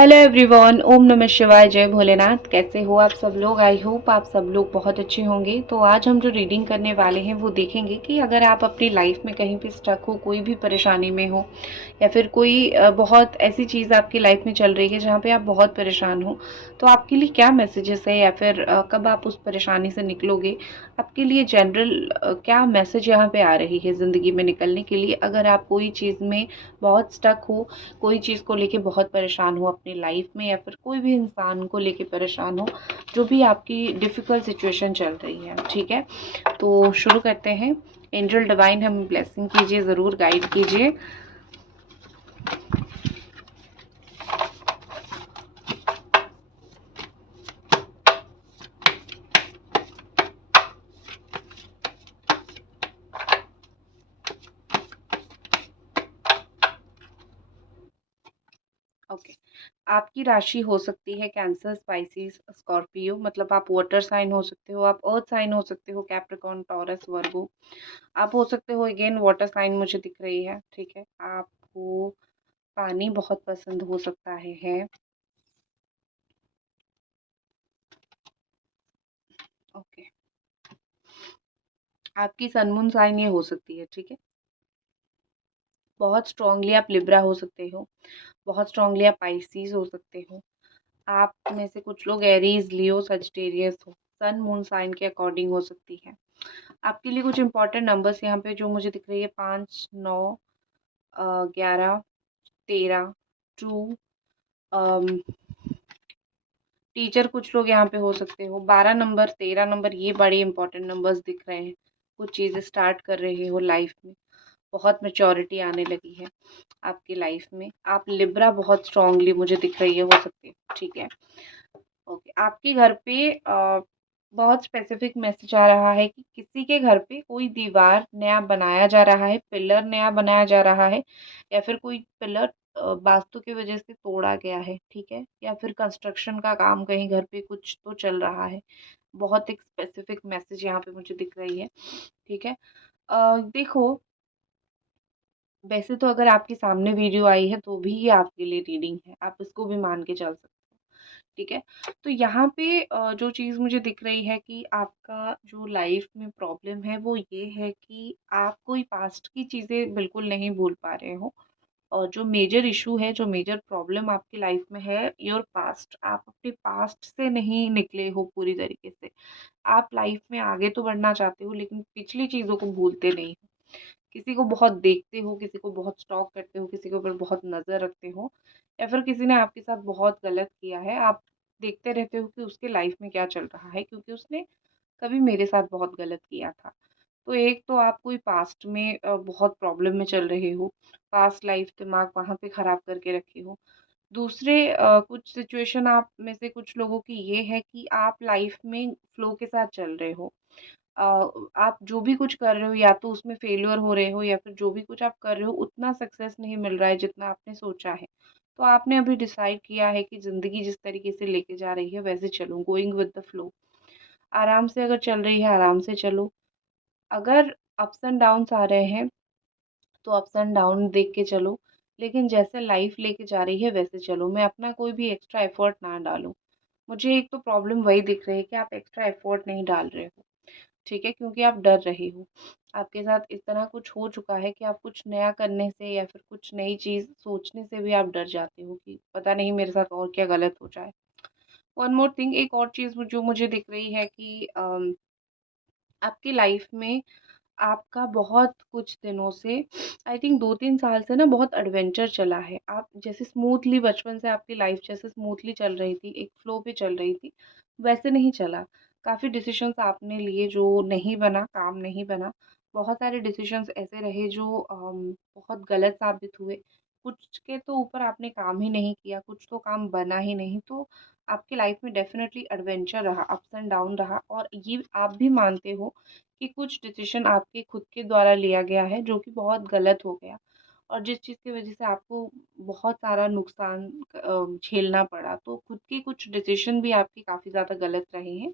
Hello everyone, ओम नमः शिवाय, जय भोलेनाथ। कैसे हो आप सब लोग? आई होप आप सब लोग बहुत अच्छे होंगे। तो आज हम जो रीडिंग करने वाले हैं वो देखेंगे कि अगर आप अपनी लाइफ में कहीं पे स्टक हो, कोई भी परेशानी में हो, या फिर कोई बहुत ऐसी चीज़ आपकी लाइफ में चल रही है जहाँ पे आप बहुत परेशान हो, तो आपके लिए क्या मैसेजेस है, या फिर कब आप उस परेशानी से निकलोगे। आपके लिए जनरल क्या मैसेज यहाँ पे आ रही है ज़िंदगी में निकलने के लिए, अगर आप कोई चीज़ में बहुत स्टक हो, कोई चीज़ को लेके बहुत परेशान हो अपनी लाइफ में, या फिर कोई भी इंसान को लेके परेशान हो, जो भी आपकी डिफ़िकल्ट सिचुएशन चल रही है। ठीक है, तो शुरू करते हैं। एंजल डिवाइन हमें ब्लेसिंग कीजिए, ज़रूर गाइड कीजिए। ओके, आपकी राशि हो सकती है कैंसर, स्पाइसिस, स्कॉर्पियो, मतलब आप वाटर साइन हो सकते हो, आप अर्थ साइन हो सकते हो, कैप्रिकॉर्न, टॉरस, वर्गो। आप हो सकते हो अगेन वाटर साइन, मुझे दिख रही है। ठीक है, आपको पानी बहुत पसंद हो सकता है। ओके, आपकी सनमून साइन ये हो सकती है। ठीक है, बहुत स्ट्रांगली आप लिब्रा हो सकते हो, बहुत स्ट्रांगली आप पाइसीज हो सकते हो। आप में से कुछ लोग एरीज, लियो, सजिटेरियस हो। सन मून साइन के अकॉर्डिंग हो सकती है। आपके लिए कुछ इंपॉर्टेंट नंबर्स यहाँ पे जो मुझे दिख रही है: 5, 9, 11, 13, 2, टीचर कुछ लोग यहाँ पे हो सकते हो। 12 नंबर, 13 नंबर, ये बड़े इंपॉर्टेंट नंबर्स दिख रहे हैं। कुछ चीज़ें स्टार्ट कर रहे हो लाइफ में, बहुत मैच्योरिटी आने लगी है आपकी लाइफ में। आप लिब्रा बहुत स्ट्रांगली मुझे दिख रही है, हो सकती है। ठीक है, ओके। आपके घर पे बहुत स्पेसिफिक मैसेज आ रहा है कि किसी के घर पे कोई दीवार नया बनाया जा रहा है, पिलर नया बनाया जा रहा है, या फिर कोई पिलर वास्तु की वजह से तोड़ा गया है। ठीक है, या फिर कंस्ट्रक्शन का काम कहीं घर पे कुछ तो चल रहा है। बहुत एक स्पेसिफिक मैसेज यहाँ पे मुझे दिख रही है। ठीक है, देखो, वैसे तो अगर आपके सामने वीडियो आई है तो भी ये आपके लिए रीडिंग है, आप इसको भी मान के चल सकते हो। ठीक है, तो यहाँ पे जो चीज़ मुझे दिख रही है कि आपका जो लाइफ में प्रॉब्लम है वो ये है कि आप कोई पास्ट की चीज़ें बिल्कुल नहीं भूल पा रहे हो। और जो मेजर इशू है, जो मेजर प्रॉब्लम आपकी लाइफ में है, योर पास्ट, आप अपने पास्ट से नहीं निकले हो पूरी तरीके से। आप लाइफ में आगे तो बढ़ना चाहते हो, लेकिन पिछली चीज़ों को भूलते नहीं हो। किसी को बहुत देखते हो, किसी को बहुत स्टॉक करते हो, किसी के ऊपर बहुत नज़र रखते हो, या फिर किसी ने आपके साथ बहुत गलत किया है, आप देखते रहते हो कि उसके लाइफ में क्या चल रहा है, क्योंकि उसने कभी मेरे साथ बहुत गलत किया था। तो एक तो आप कोई पास्ट में बहुत प्रॉब्लम में चल रहे हो, पास्ट लाइफ दिमाग वहाँ पे ख़राब करके रखे हो। दूसरे कुछ सिचुएशन आप में से कुछ लोगों की ये है कि आप लाइफ में फ्लो के साथ चल रहे हो। अ, आप जो भी कुछ कर रहे हो, या तो उसमें फेल्योर हो रहे हो, या फिर जो भी कुछ आप कर रहे हो उतना सक्सेस नहीं मिल रहा है जितना आपने सोचा है। तो आपने अभी डिसाइड किया है कि ज़िंदगी जिस तरीके से लेके जा रही है वैसे चलूँ, गोइंग विद द फ्लो। आराम से अगर चल रही है, आराम से चलो। अगर अप्स एंड डाउन्स आ रहे हैं तो अप्स एंड डाउन देख के चलो, लेकिन जैसे लाइफ लेके जा रही है वैसे चलो। मैं अपना कोई भी एक्स्ट्रा एफर्ट ना डालूँ। मुझे एक तो प्रॉब्लम वही दिख रही है कि आप एक्स्ट्रा एफर्ट नहीं डाल रहे हो। ठीक है, क्योंकि आप डर रहे हो। आपके साथ इस तरह कुछ हो चुका है कि आप कुछ नया करने से, या फिर कुछ नई चीज़ सोचने से भी आप डर जाते हो कि पता नहीं मेरे साथ और क्या गलत हो जाए। वन मोर थिंग, एक और चीज़ जो मुझे दिख रही है कि आपकी लाइफ में आपका बहुत कुछ दिनों से, आई थिंक 2-3 साल से ना, बहुत एडवेंचर चला है। आप जैसे स्मूथली, बचपन से आपकी लाइफ जैसे स्मूथली चल रही थी, एक फ्लो पे चल रही थी, वैसे नहीं चला। काफ़ी डिसीजंस आपने लिए जो नहीं बना, काम नहीं बना। बहुत सारे डिसीजंस ऐसे रहे जो बहुत गलत साबित हुए। कुछ के तो ऊपर आपने काम ही नहीं किया, कुछ तो काम बना ही नहीं। तो आपकी लाइफ में डेफ़िनेटली एडवेंचर रहा, अप्स एंड डाउन रहा, और ये आप भी मानते हो कि कुछ डिसीजन आपके खुद के द्वारा लिया गया है जो कि बहुत गलत हो गया, और जिस चीज़ की वजह से आपको बहुत सारा नुकसान झेलना पड़ा। तो खुद के कुछ डिसीजन भी आपके काफ़ी ज़्यादा गलत रहे हैं।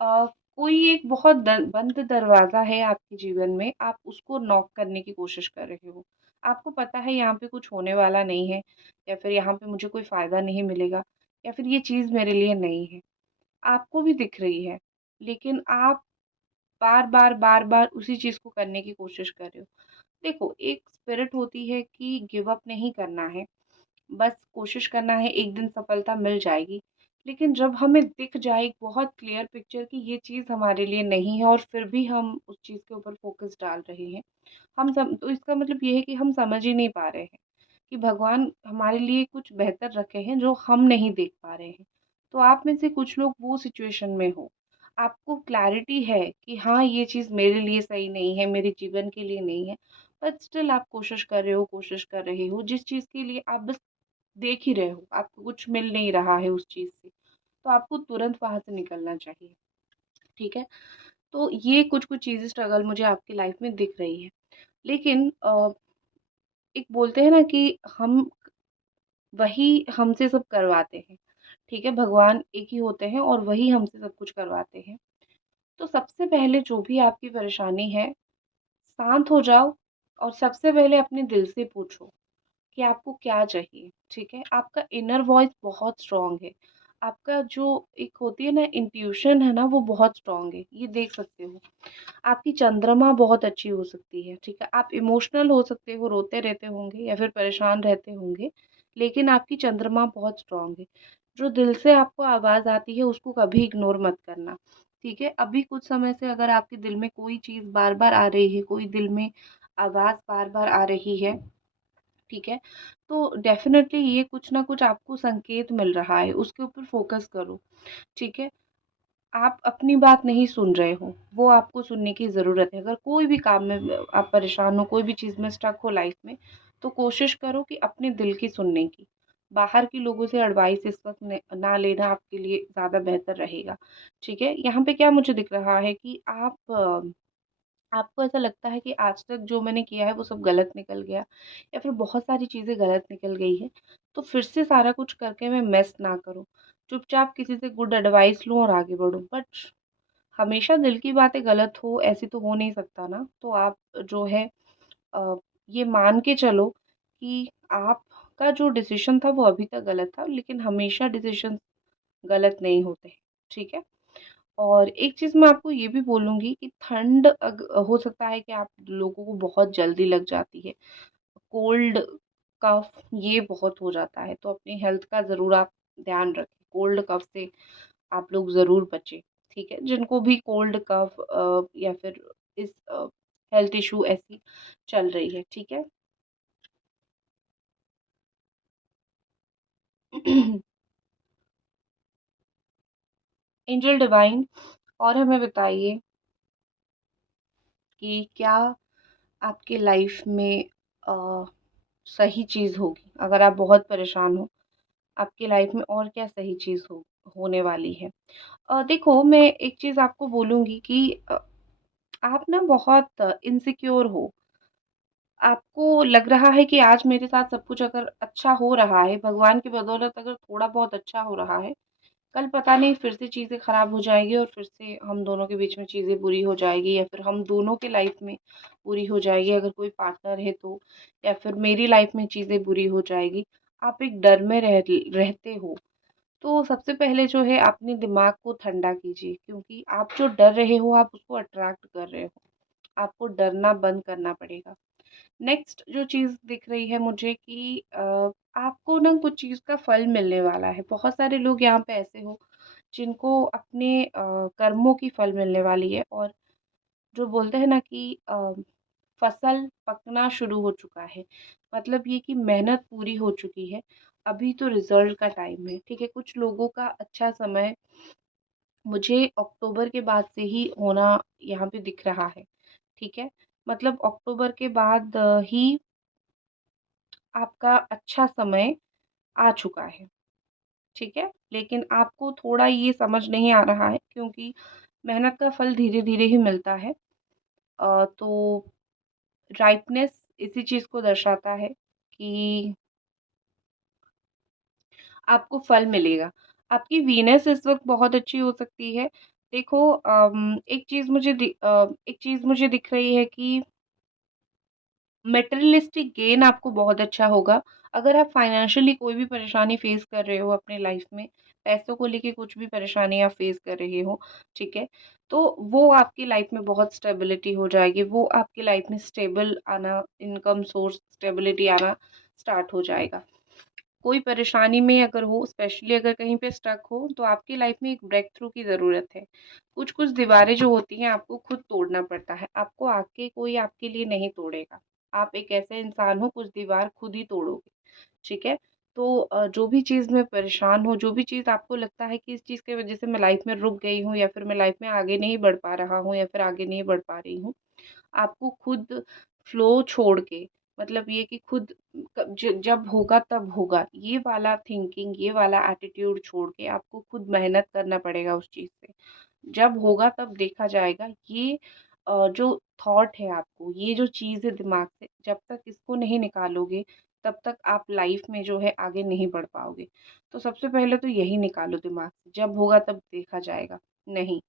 अ, कोई एक बहुत बंद दरवाज़ा है आपके जीवन में, आप उसको नॉक करने की कोशिश कर रहे हो। आपको पता है यहाँ पे कुछ होने वाला नहीं है, या फिर यहाँ पे मुझे कोई फ़ायदा नहीं मिलेगा, या फिर ये चीज़ मेरे लिए नहीं है। आपको भी दिख रही है, लेकिन आप बार-बार, बार-बार उसी चीज़ को करने की कोशिश कर रहे हो। देखो, एक स्पिरिट होती है कि गिव अप नहीं करना है, बस कोशिश करना है, एक दिन सफलता मिल जाएगी। लेकिन जब हमें दिख जाए एक बहुत क्लियर पिक्चर कि ये चीज़ हमारे लिए नहीं है और फिर भी हम उस चीज़ के ऊपर फ़ोकस डाल रहे हैं, हम सम तो इसका मतलब ये है कि हम समझ ही नहीं पा रहे हैं कि भगवान हमारे लिए कुछ बेहतर रखे हैं जो हम नहीं देख पा रहे हैं। तो आप में से कुछ लोग वो सिचुएशन में हो, आपको क्लैरिटी है कि हाँ, ये चीज़ मेरे लिए सही नहीं है, मेरे जीवन के लिए नहीं है, बट स्टिल आप कोशिश कर रहे हो, कोशिश कर रहे हो, जिस चीज़ के लिए आप बस देख ही रहे हो, आपको कुछ मिल नहीं रहा है उस चीज़ से, तो आपको तुरंत वहाँ से निकलना चाहिए, ठीक है? तो ये कुछ-कुछ चीज़ें स्ट्रगल मुझे आपकी लाइफ में दिख रही है। लेकिन एक बोलते हैं ना कि हम वही हमसे सब करवाते हैं, ठीक है? भगवान एक ही होते हैं और वही हमसे सब कुछ करवाते हैं। तो सबसे पहले जो भी आपकी परेशानी है, शांत हो जाओ और सबसे पहले अपने दिल से पूछो कि आपको क्या चाहिए, ठीक है? आपका इनर वॉइस बहुत स्ट्रॉन्ग है। आपका जो एक होती है ना इंट्यूशन है ना, वो बहुत स्ट्रॉन्ग है, ये देख सकते हो। आपकी चंद्रमा बहुत अच्छी हो सकती है, ठीक है? आप इमोशनल हो सकते हो, रोते रहते होंगे या फिर परेशान रहते होंगे, लेकिन आपकी चंद्रमा बहुत स्ट्रॉन्ग है। जो दिल से आपको आवाज़ आती है, उसको कभी इग्नोर मत करना, ठीक है? अभी कुछ समय से अगर आपके दिल में कोई चीज़ बार-बार आ रही है, कोई दिल में आवाज़ बार-बार आ रही है, ठीक है? तो डेफ़िनेटली ये कुछ ना कुछ आपको संकेत मिल रहा है, उसके ऊपर फ़ोकस करो, ठीक है? आप अपनी बात नहीं सुन रहे हो, वो आपको सुनने की ज़रूरत है। अगर कोई भी काम में आप परेशान हो, कोई भी चीज़ में स्टक हो लाइफ़ में, तो कोशिश करो कि अपने दिल की सुनने की। बाहर के लोगों से एडवाइस इस वक़्त ना लेना आपके लिए ज़्यादा बेहतर रहेगा, ठीक है? यहाँ पे क्या मुझे दिख रहा है कि आपको ऐसा लगता है कि आज तक जो मैंने किया है वो सब गलत निकल गया, या फिर बहुत सारी चीज़ें गलत निकल गई हैं, तो फिर से सारा कुछ करके मैं मेस ना करूँ। चुपचाप किसी से गुड एडवाइस लूँ और आगे बढ़ूँ। बट हमेशा दिल की बातें गलत हो ऐसे तो हो नहीं सकता ना। तो आप जो है अ, ये मान के चलो कि आपका जो डिसीज़न था वो अभी तक गलत था, लेकिन हमेशा डिसीज़न गलत नहीं होते, ठीक है? और एक चीज़ मैं आपको ये भी बोलूँगी कि ठंड हो सकता है कि आप लोगों को बहुत जल्दी लग जाती है। कोल्ड, कफ ये बहुत हो जाता है, तो अपनी हेल्थ का ज़रूर आप ध्यान रखें। कोल्ड कफ से आप लोग ज़रूर बचें, ठीक है? जिनको भी कोल्ड कफ या फिर इस हेल्थ इश्यू ऐसी चल रही है, ठीक है? एंजल डिवाइन, और हमें बताइए कि क्या आपके लाइफ में अ, सही चीज़ होगी? अगर आप बहुत परेशान हो, आपकी लाइफ में और क्या सही चीज़ होने वाली है? देखो, मैं एक चीज़ आपको बोलूँगी कि आप ना बहुत इनसिक्योर हो। आपको लग रहा है कि आज मेरे साथ सब कुछ अगर अच्छा हो रहा है, भगवान की बदौलत अगर थोड़ा बहुत अच्छा हो रहा है, कल पता नहीं फिर से चीज़ें खराब हो जाएँगी और फिर से हम दोनों के बीच में चीज़ें बुरी हो जाएगी, या फिर हम दोनों के लाइफ में बुरी हो जाएगी अगर कोई पार्टनर है तो, या फिर मेरी लाइफ में चीज़ें बुरी हो जाएगी। आप एक डर में रहते हो। तो सबसे पहले जो है अपने दिमाग को ठंडा कीजिए, क्योंकि आप जो डर रहे हो आप उसको अट्रैक्ट कर रहे हो। आपको डरना बंद करना पड़ेगा। नेक्स्ट जो चीज़ दिख रही है मुझे कि आपको ना कुछ चीज़ का फल मिलने वाला है। बहुत सारे लोग यहाँ पे ऐसे हो जिनको अपने कर्मों की फल मिलने वाली है, और जो बोलते हैं ना कि फसल पकना शुरू हो चुका है। मतलब ये कि मेहनत पूरी हो चुकी है। अभी तो रिज़ल्ट का टाइम है, ठीक है? कुछ लोगों का अच्छा समय मुझे अक्टूबर के बाद से ही होना यहाँ पे दिख रहा है, ठीक है? मतलब अक्टूबर के बाद ही आपका अच्छा समय आ चुका है, ठीक है? लेकिन आपको थोड़ा ये समझ नहीं आ रहा है, क्योंकि मेहनत का फल धीरे-धीरे ही मिलता है। तो राइपनेस इसी चीज़ को दर्शाता है कि आपको फल मिलेगा। आपकी वीनस इस वक़्त बहुत अच्छी हो सकती है। देखो, एक चीज़ मुझे दिख रही है कि मटेरियलिस्टिक गेन आपको बहुत अच्छा होगा। अगर आप फाइनेंशियली कोई भी परेशानी फेस कर रहे हो अपने लाइफ में, पैसों को लेके कुछ भी परेशानी आप फेस कर रहे हो, ठीक है, तो वो आपकी लाइफ में बहुत स्टेबिलिटी हो जाएगी, वो आपकी लाइफ में स्टेबल आना, इनकम सोर्स स्टेबिलिटी आना स्टार्ट हो जाएगा। कोई परेशानी में अगर हो, स्पेशली अगर कहीं पे स्टक हो, तो आपकी लाइफ में एक ब्रेक थ्रू की ज़रूरत है। कुछ कुछ दीवारें जो होती हैं आपको खुद तोड़ना पड़ता है, आपको आके कोई आपके लिए नहीं तोड़ेगा। आप एक ऐसे इंसान हो, कुछ दीवार खुद ही तोड़ोगे, ठीक है। तो जो भी चीज़ में परेशान हो, जो भी चीज़ आपको लगता है कि इस चीज़ की वजह से मैं लाइफ में रुक गई हूँ, या फिर मैं लाइफ में आगे नहीं बढ़ पा रहा हूँ, या फिर आगे नहीं बढ़ पा रही हूँ, आपको खुद फ्लो छोड़ के, मतलब ये कि खुद जब होगा तब होगा, ये वाला थिंकिंग, ये वाला एटीट्यूड छोड़ के आपको खुद मेहनत करना पड़ेगा उस चीज़ से। जब होगा तब देखा जाएगा। ये जो थॉट है आपको, ये जो चीज़ है दिमाग से, जब तक इसको नहीं निकालोगे, तब तक आप लाइफ में जो है आगे नहीं बढ़ पाओगे। तो सबसे पहले तो यही निकालो दिमाग से, जब होगा तब देखा जाएगा। नहीं,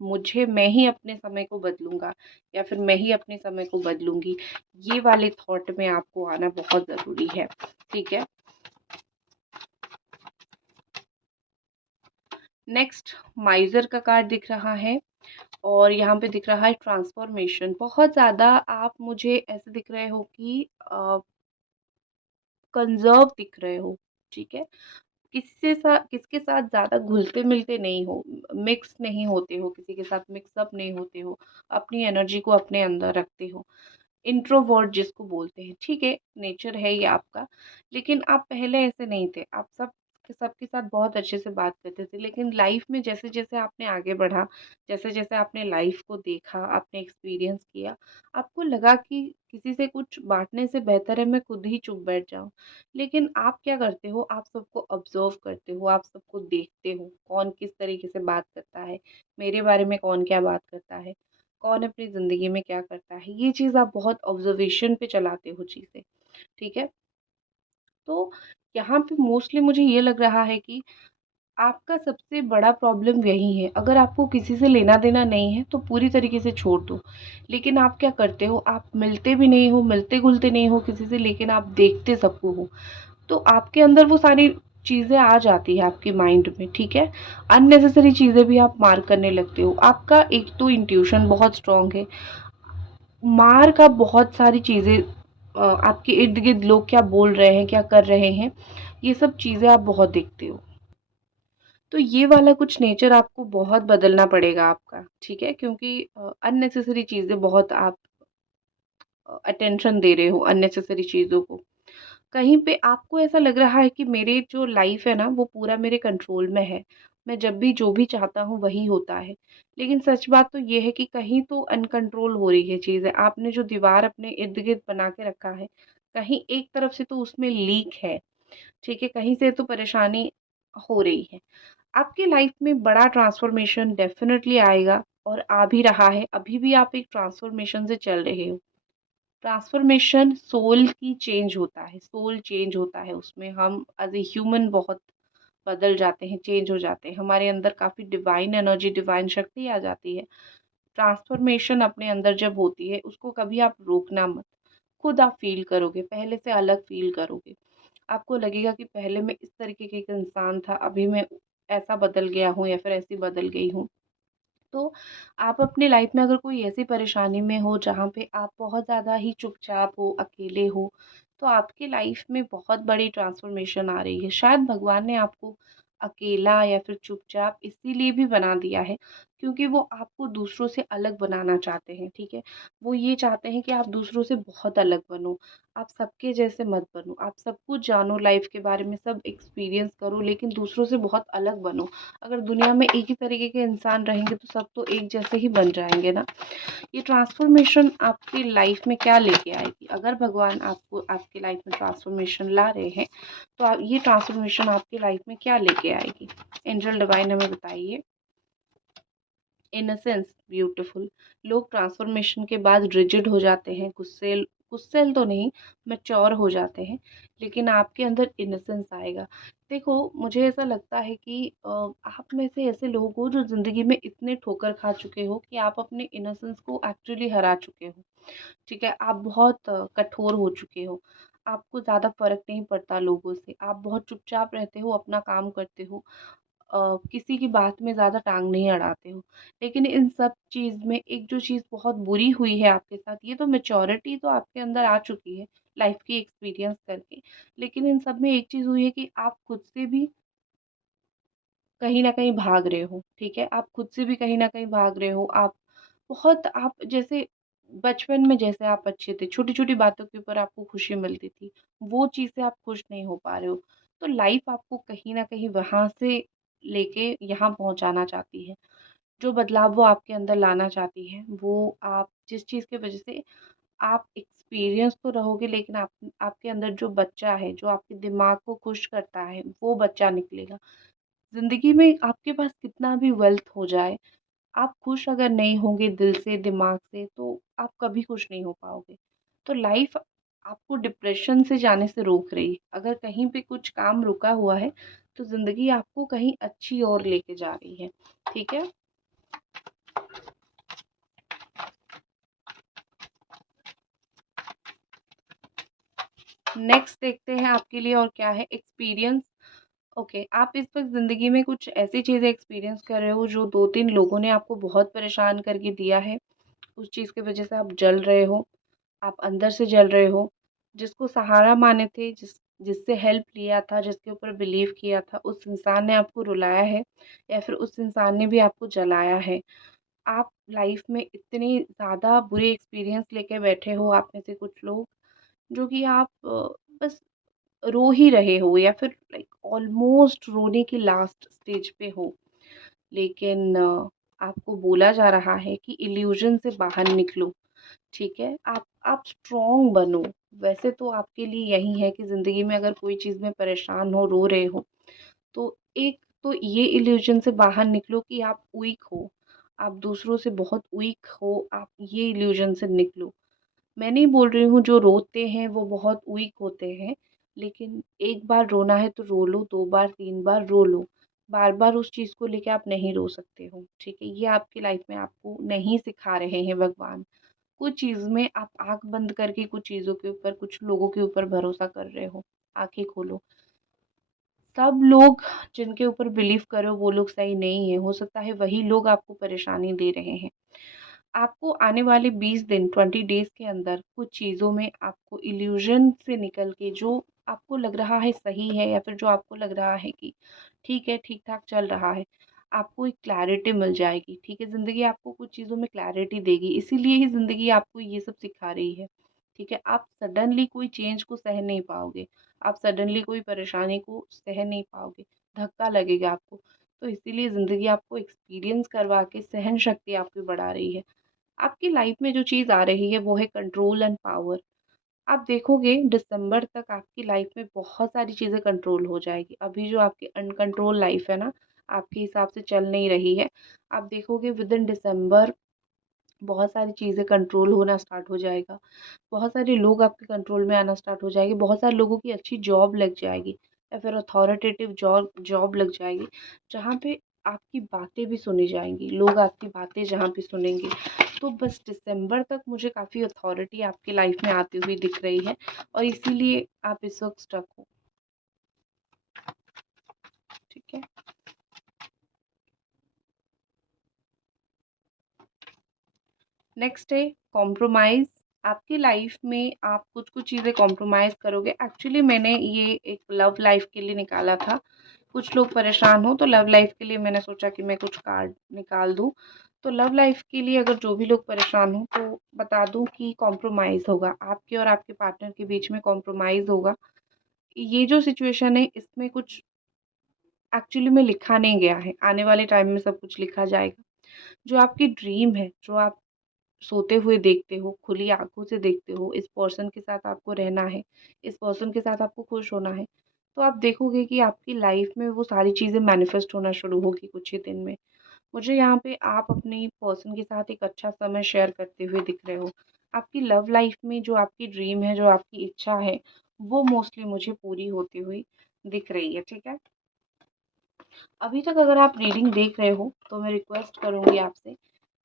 मुझे, मैं ही अपने समय को बदलूँगा, या फिर मैं ही अपने समय को बदलूँगी, ये वाले थॉट में आपको आना बहुत ज़रूरी है, ठीक है? नेक्स्ट, माइज़र का कार्ड दिख रहा है, और यहाँ पे दिख रहा है ट्रांसफॉर्मेशन। बहुत ज़्यादा आप मुझे ऐसे दिख रहे हो कि कंज़र्व दिख रहे हो, ठीक है? किसके साथ ज़्यादा घुलते-मिलते नहीं हो, मिक्स नहीं होते हो, किसी के साथ मिक्स अप नहीं होते हो, अपनी एनर्जी को अपने अंदर रखते हो। इंट्रोवर्ट जिसको बोलते हैं, ठीक है, नेचर है ये आपका, लेकिन आप पहले ऐसे नहीं थे। आप सबके साथ बहुत अच्छे से बात करते थे, लेकिन लाइफ में जैसे-जैसे आपने आगे बढ़ा, जैसे-जैसे आपने लाइफ को देखा, आपने एक्सपीरियंस किया, आपको लगा कि किसी से कुछ बाँटने से बेहतर है मैं खुद ही चुप बैठ जाऊँ। लेकिन आप क्या करते हो, आप सबको ऑब्ज़र्व करते हो, आप सबको देखते हो, कौन किस तरीके से बात करता है, मेरे बारे में कौन क्या बात करता है, कौन अपनी ज़िंदगी में क्या करता है, ये चीज़ आप बहुत ऑब्ज़र्वेशन पे चलाते हो चीज़ें, ठीक है? तो यहाँ पे मोस्टली मुझे ये लग रहा है कि आपका सबसे बड़ा प्रॉब्लम यही है। अगर आपको किसी से लेना-देना नहीं है, तो पूरी तरीके से छोड़ दो। लेकिन आप क्या करते हो, आप मिलते भी नहीं हो, मिलते-जुलते नहीं हो किसी से, लेकिन आप देखते सबको हो। तो आपके अंदर वो सारी चीज़ें आ जाती है आपके माइंड में, ठीक है? अननेसेसरी चीज़ें भी आप मार्क करने लगते हो। आपका एक तो इंट्यूशन बहुत स्ट्रॉन्ग है। मार्क आप बहुत सारी चीज़ें, आपके इर्द-गिर्द लोग क्या बोल रहे हैं, क्या कर रहे हैं, ये सब चीज़ें आप बहुत देखते हो। तो ये वाला कुछ नेचर आपको बहुत बदलना पड़ेगा आपका, ठीक है? क्योंकि अननेसेसरी चीज़ें बहुत आप अटेंशन दे रहे हो अननेसेसरी चीज़ों को। कहीं पे आपको ऐसा लग रहा है कि मेरी जो लाइफ़ है ना, वो पूरा मेरे कंट्रोल में है। मैं जब भी जो भी चाहता हूँ वही होता है। लेकिन सच बात तो ये है कि कहीं तो अनकंट्रोल हो रही है चीज़ें। आपने जो दीवार अपने इर्द-गिर्द बना के रखा है, कहीं एक तरफ से तो उसमें लीक है, ठीक है? कहीं से तो परेशानी हो रही है। आपकी लाइफ़ में बड़ा ट्रांसफ़ॉर्मेशन डेफ़िनेटली आएगा, और आ भी रहा है। अभी भी आप एक ट्रांसफ़ॉर्मेशन से चल रहे हो। ट्रांसफॉर्मेशन सोल की चेंज होता है, सोल चेंज होता है, उसमें हम एज़ ए ह्यूमन बहुत बदल जाते हैं, चेंज हो जाते हैं। हमारे अंदर काफ़ी डिवाइन एनर्जी, डिवाइन शक्ति आ जाती है। ट्रांसफॉर्मेशन अपने अंदर जब होती है, उसको कभी आप रोकना मत। खुद आप फ़ील करोगे, पहले से अलग फ़ील करोगे। आपको लगेगा कि पहले मैं इस तरीके का एक इंसान था, अभी मैं ऐसा बदल गया हूँ, या फिर ऐसी बदल गई हूँ। तो आप अपनी लाइफ में अगर कोई ऐसी परेशानी में हो जहाँ पे आप बहुत ज़्यादा ही चुपचाप हो, अकेले हो, तो आपकी लाइफ में बहुत बड़ी ट्रांसफॉर्मेशन आ रही है। शायद भगवान ने आपको अकेला या फिर चुपचाप इसीलिए भी बना दिया है, क्योंकि वो आपको दूसरों से अलग बनाना चाहते हैं, ठीक है? वो ये चाहते हैं कि आप दूसरों से बहुत अलग बनो, आप सबके जैसे मत बनो, आप सब कुछ जानो लाइफ के बारे में, सब एक्सपीरियंस करो, लेकिन दूसरों से बहुत अलग बनो। अगर दुनिया में एक ही तरीके के इंसान रहेंगे तो सब तो एक जैसे ही बन जाएंगे ना। ये ट्रांसफॉर्मेशन आपकी लाइफ में क्या लेके आएगी? अगर भगवान आपको आपकी लाइफ में ट्रांसफॉर्मेशन ला रहे हैं, तो ये ट्रांसफॉर्मेशन आपकी लाइफ में क्या लेके आएगी? एंजल डिवाइन हमें बताइए। Innocence beautiful. लोग ट्रांसफॉर्मेशन के बाद रिजिड हो जाते हैं, गुस्से गुस्सैल तो नहीं, मैच्योर हो जाते हैं, लेकिन आपके अंदर इनोसेंस आएगा। देखो, मुझे ऐसा लगता है कि आप में से ऐसे लोग हो जो ज़िंदगी में इतने ठोकर खा चुके हो कि आप अपने इनोसेंस को एक्चुअली हरा चुके हो। ठीक है? आप बहुत कठोर हो चुके हो। आपको ज़्यादा फ़र्क नहीं पड़ता लोगों से। आप बहुत चुपचाप रहते हो, अपना काम करते हो। किसी की बात में ज़्यादा टाँग नहीं अड़ाते हो। लेकिन इन सब चीज़ में एक जो चीज़ बहुत बुरी हुई है आपके साथ, ये तो मैच्योरिटी तो आपके अंदर आ चुकी है, लाइफ़ की एक्सपीरियंस करके। लेकिन इन सब में एक चीज़ हुई है कि आप खुद से भी कहीं न कहीं भाग रहे हो, ठीक है? आप खुद से भी कहीं न कहीं भाग रहे हो। आप जैसे बचपन में जैसे आप अच्छे थे, छोटी-छोटी बातों के ऊपर आपको खुशी मिलती थी, वो चीज़ से आप खुश नहीं हो पा रहे हो। तो लाइफ़ आपको कहीं न कहीं वहाँ से लेके यहाँ पहुँचाना चाहती है। जो बदलाव वो आपके अंदर लाना चाहती है, वो आप जिस चीज़ की वज़ह से आप एक्सपीरियंस तो रहोगे, लेकिन आपके अंदर जो बच्चा है, जो आपके दिमाग को खुश करता है, वो बच्चा निकलेगा। ज़िंदगी में आपके पास कितना भी वेल्थ हो जाए, आप खुश अगर नहीं होंगे दिल से, दिमाग से, तो आप कभी खुश नहीं हो पाओगे। तो लाइफ़ आपको डिप्रेशन से जाने से रोक रही है। अगर कहीं पे कुछ काम रुका हुआ है, तो ज़िंदगी आपको कहीं अच्छी ओर लेके जा रही है। ठीक है? नेक्स्ट देखते हैं आपके लिए और क्या है एक्सपीरियंस। ओके, आप इस वक़्त ज़िंदगी में कुछ ऐसी चीज़ें एक्सपीरियंस कर रहे हो जो 2-3 लोगों ने आपको बहुत परेशान करके दिया है। उस चीज़ की वज़ह से आप जल रहे हो, आप अंदर से जल रहे हो। जिसको सहारा माने थे, जिससे हेल्प लिया था, जिसके ऊपर बिलीव किया था, उस इंसान ने आपको रुलाया है या फिर उस इंसान ने भी आपको जलाया है। आप लाइफ़ में इतने ज़्यादा बुरे एक्सपीरियंस लेके बैठे हो, आप में से कुछ लोग, जो कि आप बस रो ही रहे हो या फिर लाइक ऑलमोस्ट रोने की लास्ट स्टेज पे हो। लेकिन आपको बोला जा रहा है कि इल्यूज़न से बाहर निकलो, ठीक है? आप स्ट्रॉन्ग बनो। वैसे तो आपके लिए यही है कि ज़िंदगी में अगर कोई चीज़ में परेशान हो, रो रहे हो, तो एक तो ये इल्यूज़न से बाहर निकलो कि आप वीक हो, आप दूसरों से बहुत वीक हो, आप ये इल्यूज़न से निकलो। मैं नहीं बोल रही हूँ जो रोते हैं वो बहुत वीक होते हैं, लेकिन एक बार रोना है तो रो लो, 2 बार, 3 बार रो लो। बार-बार उस चीज़ को लेके आप नहीं रो सकते हो, ठीक है? ये आपकी लाइफ़ में आपको नहीं सिखा रहे हैं भगवान। कुछ चीज़ में आप आँख बंद करके कुछ चीज़ों के ऊपर, कुछ लोगों के ऊपर भरोसा कर रहे हो। आँखें खोलो। सब लोग जिनके ऊपर बिलीव कर रहे हो वो लोग सही नहीं है। हो सकता है वही लोग आपको परेशानी दे रहे हैं। आपको आने वाले 20 दिन 20 डेज़ के अंदर कुछ चीज़ों में आपको इल्यूज़न से निकल के जो आपको लग रहा है सही है या फिर जो आपको लग रहा है कि ठीक है, ठीक-ठाक चल रहा है, आपको एक क्लैरिटी मिल जाएगी, ठीक है? ज़िंदगी आपको कुछ चीज़ों में क्लैरिटी देगी, इसीलिए ही ज़िंदगी आपको ये सब सिखा रही है, ठीक है? आप सडनली कोई चेंज को सह नहीं पाओगे, आप सडनली कोई परेशानी को सह नहीं पाओगे, धक्का लगेगा आपको। तो इसीलिए ज़िंदगी आपको एक्सपीरियंस करवा के सहन शक्ति आपकी बढ़ा रही है। आपकी लाइफ में जो चीज़ आ रही है वो है कंट्रोल एंड पावर। आप देखोगे दिसंबर तक आपकी लाइफ में बहुत सारी चीज़ें कंट्रोल हो जाएगी। अभी जो आपकी अनकंट्रोल लाइफ है ना, आपके हिसाब से चल नहीं रही है। आप देखोगे विद इन दिसंबर बहुत सारी चीज़ें कंट्रोल होना स्टार्ट हो जाएगा। बहुत सारे लोग आपके कंट्रोल में आना स्टार्ट हो जाएँगे। बहुत सारे लोगों की अच्छी जॉब लग जाएगी या फिर अथॉरिटेटिव जॉब जॉब लग जाएगी, जहाँ पे आपकी बातें भी सुनी जाएँगी। लोग आपकी बातें जहाँ पे सुनेंगे। तो बस दिसंबर तक मुझे काफ़ी अथॉरिटी आपकी लाइफ में आती हुई दिख रही है और इसीलिए आप इस वक़्त स्टक हो। ठीक है? नेक्स्ट है कॉम्प्रोमाइज़। आपकी लाइफ में आप कुछ-कुछ चीज़ें कॉम्प्रोमाइज़ करोगे। एक्चुअली मैंने ये एक लव लाइफ के लिए निकाला था। कुछ लोग परेशान हो तो लव लाइफ के लिए मैंने सोचा कि मैं कुछ कार्ड निकाल दूँ। तो लव लाइफ के लिए अगर जो भी लोग परेशान हो तो बता दूँ कि कॉम्प्रोमाइज़ होगा। आपके और आपके पार्टनर के बीच में कॉम्प्रोमाइज़ होगा। ये जो सिचुएशन है इसमें कुछ एक्चुअली में लिखा नहीं गया है। आने वाले टाइम में सब कुछ लिखा जाएगा। जो आपकी ड्रीम है, जो आप सोते हुए देखते हो, खुली आँखों से देखते हो, इस पर्सन के साथ आपको रहना है, इस पर्सन के साथ आपको खुश होना है, तो आप देखोगे कि आपकी लाइफ में वो सारी चीज़ें मैनिफेस्ट होना शुरू होगी कुछ ही दिन में। मुझे यहाँ पे आप अपनी पर्सन के साथ एक अच्छा समय शेयर करते हुए दिख रहे हो। आपकी लव लाइफ में जो आपकी ड्रीम है, जो आपकी इच्छा है, वो मोस्टली मुझे पूरी होती हुई दिख रही है, ठीक है। अभी तक अगर आप रीडिंग देख रहे हो तो मैं रिक्वेस्ट करूंगी आपसे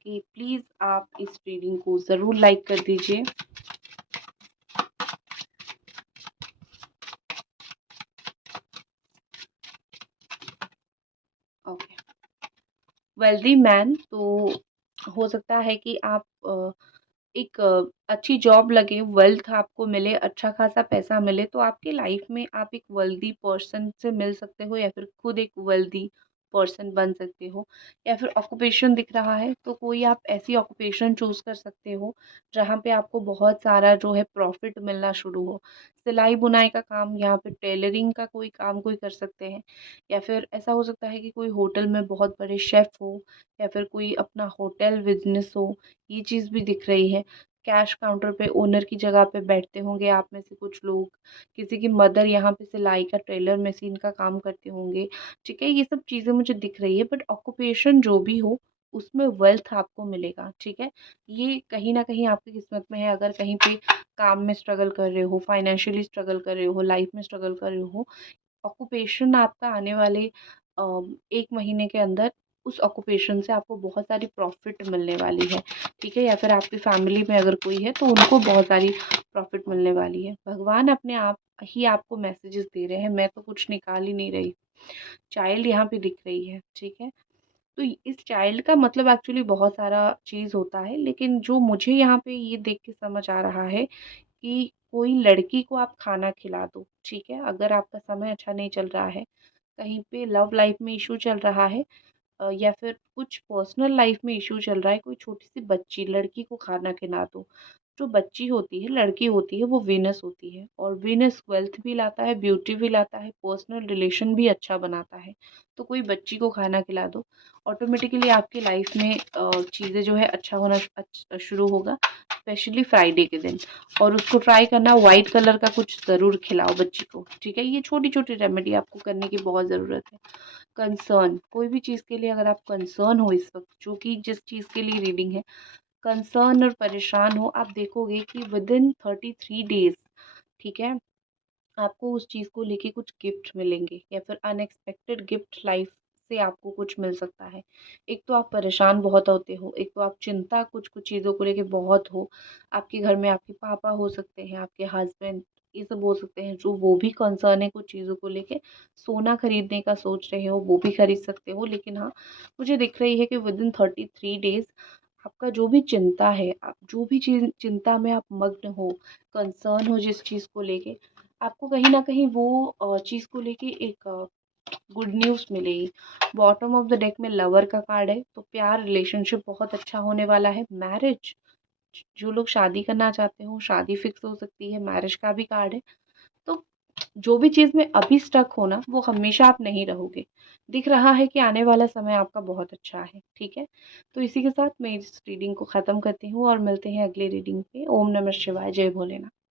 कि प्लीज़ आप इस रीडिंग को ज़रूर लाइक कर दीजिए। ओके, वेल्दी मैन, तो हो सकता है कि आप एक अच्छी जॉब लगे, वेल्थ आपको मिले, अच्छा खासा पैसा मिले, तो आपके लाइफ में आप एक वेल्दी पर्सन से मिल सकते हो या फिर खुद एक वेल्दी पर्सन बन सकते हो। या फिर ऑक्यूपेशन दिख रहा है तो कोई आप ऐसी ऑक्यूपेशन चूज कर सकते हो जहाँ पे आपको बहुत सारा जो है प्रॉफिट मिलना शुरू हो। सिलाई बुनाई का काम, यहाँ पे टेलरिंग का कोई काम कोई कर सकते हैं, या फिर ऐसा हो सकता है कि कोई होटल में बहुत बड़े शेफ हो, या फिर कोई अपना होटल बिजनेस हो, ये चीज़ भी दिख रही है। कैश काउंटर पे ओनर की जगह पे बैठते होंगे आप में से कुछ लोग, किसी की मदर यहाँ पे सिलाई का टेलर मशीन का काम करते होंगे, ठीक है। ये सब चीज़ें मुझे दिख रही है, बट ऑक्यूपेशन जो भी हो उसमें वेल्थ आपको मिलेगा, ठीक है। ये कहीं ना कहीं आपकी किस्मत में है। अगर कहीं पे काम में स्ट्रगल कर रहे हो, फाइनेंशियली स्ट्रगल कर रहे हो, लाइफ में स्ट्रगल कर रहे हो, ऑक्यूपेशन आपका आने वाले 1 महीने के अंदर उस ऑक्यूपेशन से आपको बहुत सारी प्रॉफ़िट मिलने वाली है, ठीक है। या फिर आपकी फैमिली में अगर कोई है तो उनको बहुत सारी प्रॉफ़िट मिलने वाली है। भगवान अपने आप ही आपको मैसेजेस दे रहे हैं, मैं तो कुछ निकाल ही नहीं रही। चाइल्ड यहाँ पे दिख रही है, ठीक है। तो इस चाइल्ड का मतलब एक्चुअली बहुत सारा चीज़ होता है, लेकिन जो मुझे यहाँ पे ये देख के समझ आ रहा है कि कोई लड़की को आप खाना खिला दो, ठीक है। अगर आपका समय अच्छा नहीं चल रहा है, कहीं पे लव लाइफ में इशू चल रहा है, या फिर कुछ पर्सनल लाइफ में इशू चल रहा है, कोई छोटी सी बच्ची लड़की को खाना खिला दो। जो बच्ची होती है, लड़की होती है, वो वीनस होती है, और वीनस वेल्थ भी लाता है, ब्यूटी भी लाता है, पर्सनल रिलेशन भी अच्छा बनाता है। तो कोई बच्ची को खाना खिला दो, ऑटोमेटिकली आपकी लाइफ में चीज़ें जो है अच्छा होना शुरू होगा, स्पेशली फ्राइडे के दिन। और उसको ट्राई करना, वाइट कलर का कुछ ज़रूर खिलाओ बच्ची को, ठीक है। ये छोटी छोटी रेमेडी आपको करने की बहुत ज़रूरत है। कंसर्न, कोई भी चीज़ के लिए अगर आप कंसर्न हो इस वक्त, जो कि जिस चीज़ के लिए रीडिंग है, कंसर्न और परेशान हो, आप देखोगे कि विद इन 33 डेज, ठीक है, आपको उस चीज़ को लेके कुछ गिफ्ट मिलेंगे, या फिर अनएक्सपेक्टेड गिफ्ट लाइफ से आपको कुछ मिल सकता है। एक तो आप परेशान बहुत होते हो, एक तो आप चिंता कुछ कुछ चीज़ों को लेके बहुत हो। आपके घर में आपके पापा हो सकते हैं, आपके हस्बैंड, ये सब हो सकते हैं जो वो भी कंसर्न है कुछ चीज़ों को लेके। सोना खरीदने का सोच रहे हो, वो भी खरीद सकते हो। लेकिन हाँ, मुझे दिख रही है कि विद इन 33 डेज आपका जो भी चिंता है, आप जो भी चीज़ चिंता में आप मग्न हो, कंसर्न हो जिस चीज़ को लेके, आपको कहीं न कहीं वो चीज़ को लेके एक गुड न्यूज़ मिलेगी। बॉटम ऑफ द डेक में लवर का कार्ड है, तो प्यार रिलेशनशिप बहुत अच्छा होने वाला है। मैरिज, जो लोग शादी करना चाहते हो, शादी फिक्स हो सकती है, मैरिज का भी कार्ड है। तो जो भी चीज़ में अभी स्टक हो ना, वो हमेशा आप नहीं रहोगे। दिख रहा है कि आने वाला समय आपका बहुत अच्छा है, ठीक है। तो इसी के साथ मैं इस रीडिंग को ख़त्म करती हूँ और मिलते हैं अगली रीडिंग पे। ओम नमः शिवाय, जय भोलेनाथ।